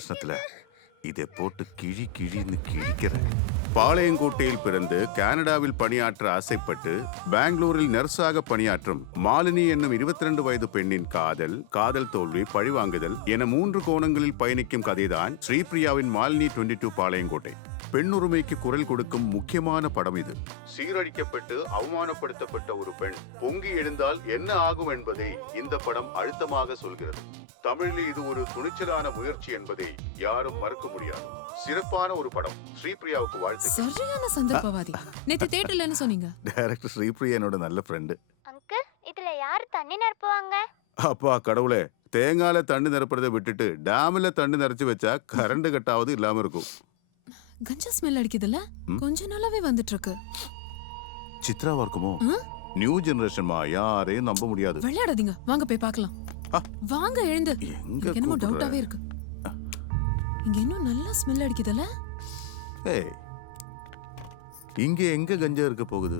நிமிஷத்துல இதை போட்டு கிழி கிழின்னு கிழிக்கிறேன் பாளையங்கோட்டையில் பிறந்து கனடாவில் பணியாற்ற ஆசைப்பட்டு பெங்களூரில் நர்ஸாக பணியாற்றும் மாலினி என்னும் 22 வயது பெண்ணின் காதல் காதல் தோல்வி பழிவாங்குதல் என மூன்று கோணங்களில் பயணிக்கும் கதைதான் ஸ்ரீபிரியாவின் மாலினி 22 டூ பாளையங்கோட்டை. பெண் உரிமைக்கு குரல் கொடுக்கும் முக்கியமான படம் இது. சீரழிக்கப்பட்டு அவமானப்படுத்தப்பட்ட ஒரு பெண் பொங்கி எழுந்தால் என்ன ஆகும் என்பதை இந்த படம் அழுத்தமாக சொல்கிறது. தமிழில் இது ஒரு துணிச்சலான முயற்சி என்பதை யாரும் மறுக்க முடியாது. சிறப்பான ஒரு படம். ஸ்ரீபிரியாவுக்கு வாழ்த்து சரியான சந்தர்ப்பவாதி. நேத்து தேட்டர்லன்னு சொன்னீங்க. டைரக்டர் ஸ்ரீபிரியா என்னோட நல்ல ஃப்ரெண்டு அங்கிள் இதுல யாரு தண்ணி நிரப்புவாங்க? அப்பா கடவுளே. தேங்காயில தண்ணி நிரப்புறதை விட்டுட்டு டேம்ல தண்ணி நிறச்சு வச்சா கரண்ட் கட்டாவது இல்லாம இருக்கும். கஞ்சா ஸ்மெல் அடிக்குதுல்ல? கொஞ்ச நாளாவே வந்துட்டு இருக்கு சித்ராவா இருக்குமோ? நியூ ஜெனரேஷன்மா யாரையும் நம்ப முடியாது. விளையாடாதீங்க. வாங்க போய் பார்க்கலாம். வாங்க எழுந்து. எங்க என்னமோ? டவுட்டாவே இருக்கு. இங்க இன்னும் நல்லா ஸ்மெல் அடிக்குதுல்ல? ஏய் இங்க எங்க கஞ்சா இருக்க போகுது?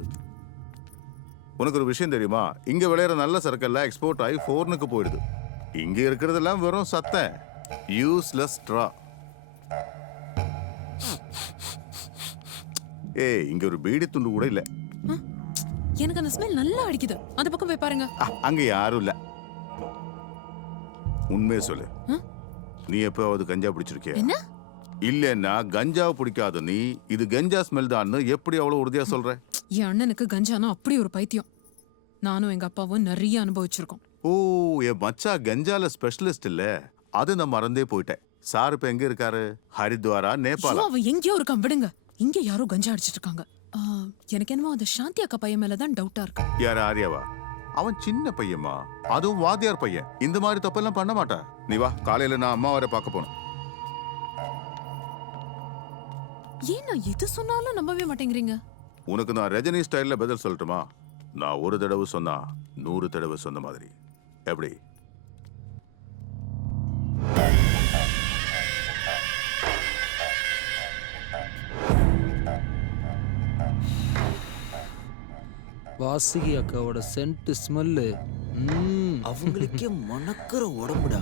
உனக்கு ஒரு விஷயம் தெரியுமா? இங்க விளையிற நல்ல சரக்கெல்லாம் எக்ஸ்போர்ட் ஆகி ஃபோர்னுக்கு போயிடுது. இங்க இருக்கிறதெல்லாம் வெறும் சத்த யூஸ்லெஸ் ஸ்ட்ரா ஏய் இங்க ஒரு பீடி துண்டு கூட இல்ல? எனக்கு அந்த ஸ்மெல் நல்லா அடிக்குது. அந்த பக்கம் போய் பாருங்க. அங்க யாரும் இல்ல. உண்மையை சொல்லு? நீ எப்பவாவது கஞ்சா பிடிச்சிருக்கிய? என்ன? இல்லன்னா கஞ்சாவை பிடிக்காத நீ இது கஞ்சா ஸ்மெல் தான்னு எப்படி அவ்வளவு உறுதியா சொல்ற? என் அண்ணனுக்கு கஞ்சானா அப்படி ஒரு பைத்தியம். நானும் எங்க அப்பாவும் நிறைய அனுபவிச்சிருக்கோம். ஓ என் மச்சா கஞ்சால ஸ்பெஷலிஸ்ட் இல்ல. அது நான் மறந்தே போயிட்டேன். சார் இப்ப எங்க இருக்காரு? ஹரித்வாரா நேபாளா? அவன் எங்கேயோ இருக்கான். விடுங்க. இங்க யாரோ கஞ்சா அடிச்சிட்டு இருக்காங்க. ஆ, எனக்கு என்னமோ அந்த சாந்தி அக்கா பையன் மேலதான் டவுட்டா இருக்கு. யார் ஆர்யாவா? அவன் சின்ன பையன்மா. அதுவும் வாத்தியார் பையன். இந்த மாதிரி தப்பெல்லாம் பண்ண மாட்டா. நீ வா காலையில நான் அம்மா வர பார்க்க போனேன் ஏன் நான் எது சொன்னாலும் நம்பவே மாட்டேங்கிறீங்க? உனக்கு நான் ரஜினி ஸ்டைல்ல பதில் சொல்லட்டுமா? நான் ஒரு தடவை சொன்னா நூறு தடவை சொன்ன மாதிரி. எப்படி? வாசுகி அக்காவோட சென்ட் ஸ்மெல்லு அவங்களுக்கே மணக்கிற உடம்புடா.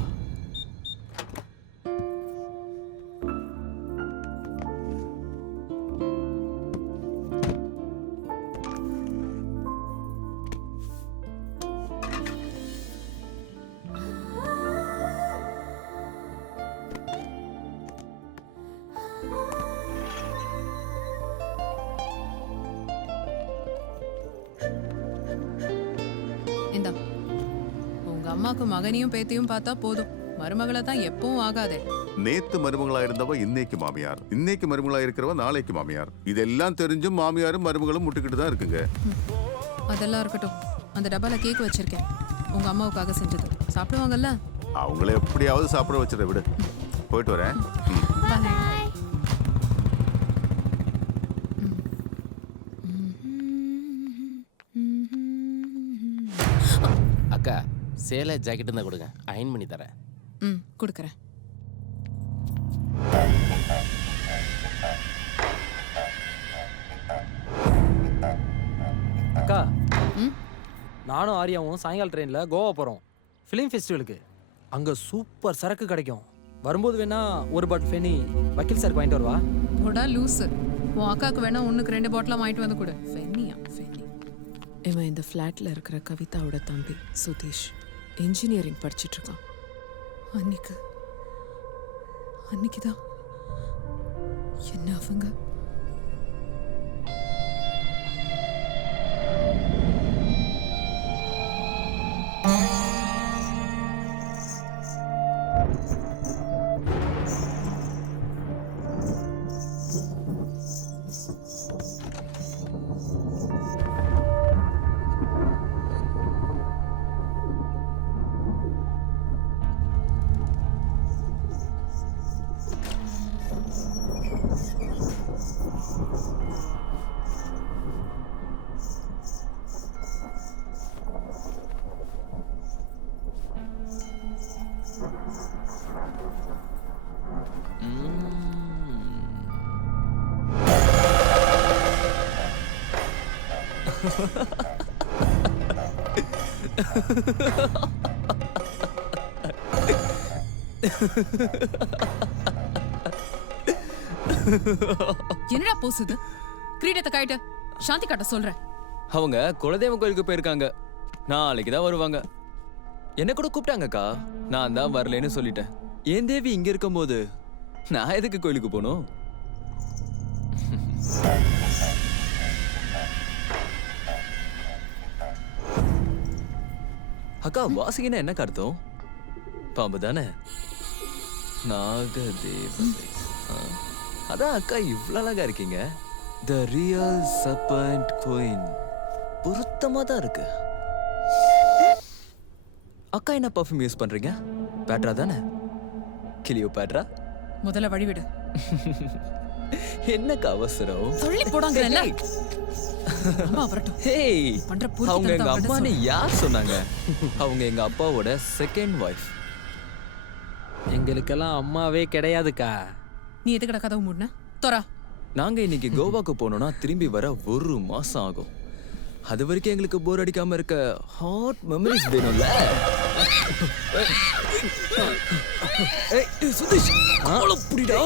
அம்மாக்கு மகனையும் பேத்தியும் பார்த்தா போதும். மருமகளை தான் எப்பவும் ஆகாதே. நேத்து மருமகளா இருந்தவ இன்னைக்கு மாமியார். இன்னைக்கு மருமகளா இருக்கிறவ நாளைக்கு மாமியார். இதெல்லாம் தெரிஞ்சும் மாமியாரும் மருமகளும் முட்டிக்கிட்டு தான் இருக்குங்க. அதெல்லாம் இருக்கட்டும். அந்த டப்பால கேக் வச்சிருக்கேன். உங்க அம்மாவுக்காக செஞ்சது. சாப்பிடுவாங்கல்ல? அவங்கள எப்படியாவது சாப்பிட வச்சிட விடு. போயிட்டு வரேன் ம். Bye. அக்கா சேலை ஜாக்கெட் இருந்தால் கொடுங்க. அயன் பண்ணி தரேன். ம் கொடுக்குறேன். அக்கா ம்? நானும் ஆரியாவும் சாயங்கால ட்ரெயினில் கோவா போகிறோம் ஃபிலிம் ஃபெஸ்டிவலுக்கு அங்கே சூப்பர் சரக்கு கிடைக்கும். வரும்போது வேணா ஒரு பாட் ஃபெனி வக்கீல் சார் வாங்கிட்டு வருவா? போடா லூசு. உன் அக்காவுக்கு வேணா ஒண்ணுக்கு ரெண்டு பாட்டிலாம் வாங்கிட்டு வந்து கொடு. ஃபென்னியா ஃபென்னி இவன் இந்த ஃப்ளாட்ல இருக்கிற கவிதாவோட தம்பி சுதீஷ். இன்ஜினியரிங் படிச்சிட்டு இருக்கான் அன்னைக்கு அன்னைக்கு தான் என்ன அவங்க? என்னடா போசுது? கிரீடத்தை காயிட்டு சாந்தி காட்ட சொல்றேன். அவங்க குலதெய்வ கோயிலுக்கு போயிருக்காங்க. நாளைக்கு தான் வருவாங்க. என்ன கூட கூப்பிட்டாங்கக்கா. நான் தான் வரலன்னு சொல்லிட்டேன். ஏன் தேவி இங்க இருக்கும்போது? நான் எதுக்கு கோயிலுக்கு போகணும்? அக்கா வாசிங்கன்னா என்ன அர்த்தம் பாம்பு தானே? ஆ, அதான் அக்கா இவ்வளோ அழகா இருக்கீங்க. த ரியல் சப்பண்ட் குயின் பொருத்தமா தான் இருக்கு. அக்கா என்ன பர்ஃப்யூம் யூஸ் பண்றீங்க? பேட்ரா தானே? கிளியோ பேட்ரா முதல்ல வழிவிடு. என்னக்கா அவசரம் சொல்லி போடாங்கல்ல அம்மா வரட்டும். ஹேய் பண்ற அவங்க எங்க சொல்லு. யார் சொன்னாங்க? அவங்க எங்க அப்பாவோட செகண்ட் ஒய்ஃப் எங்களுக்கெல்லாம் அம்மாவே கிடையாதுக்கா. நீ எதுக்கடா கதவு மூடின? தொரா நாங்க இன்னைக்கு கோவாக்கு போனோம்னா திரும்பி வர ஒரு மாசம் ஆகும். அது வரைக்கும் எங்களுக்கு போர் அடிக்காம இருக்க ஹாட் மெமரிஸ் வேணும்ல. ஏய், ஏய், சுதீஷ் ஆள புடிடா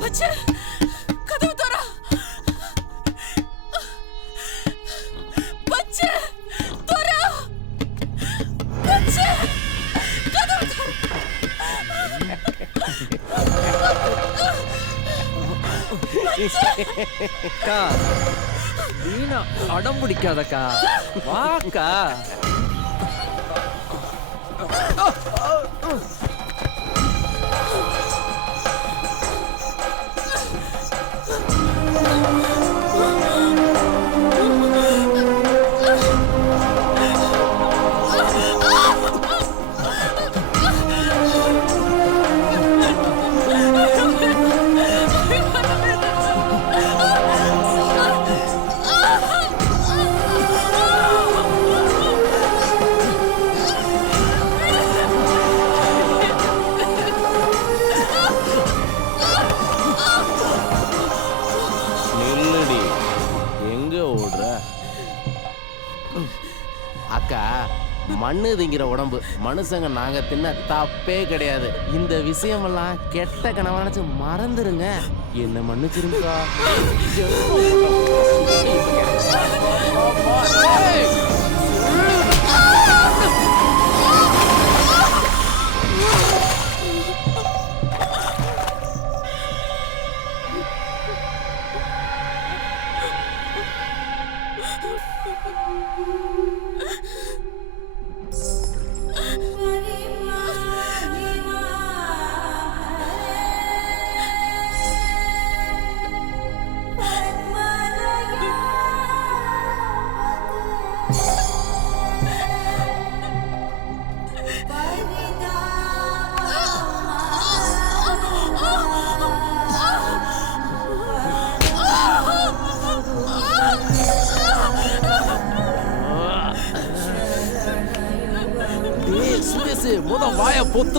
பச்சை கதவு வீணா அடம் பிடிக்காதக்கா. வாக்கா. மண்ணு திங்கிற உடம்பு. மனுஷங்க நாங்க தின்ன தப்பே கிடையாது. இந்த விஷயமெல்லாம் கெட்ட கனவா நினைச்சு மறந்துருங்க. என்ன மன்னிச்சிருங்கக்கா.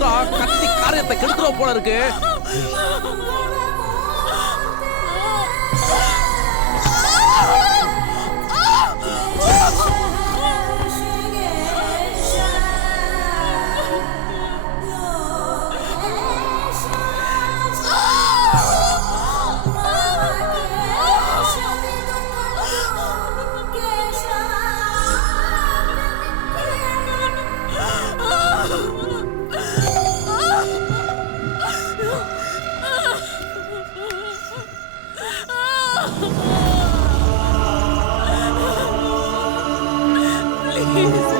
கத்தி காரியத்தை கெடுத்துற போல இருக்கு. Jesus.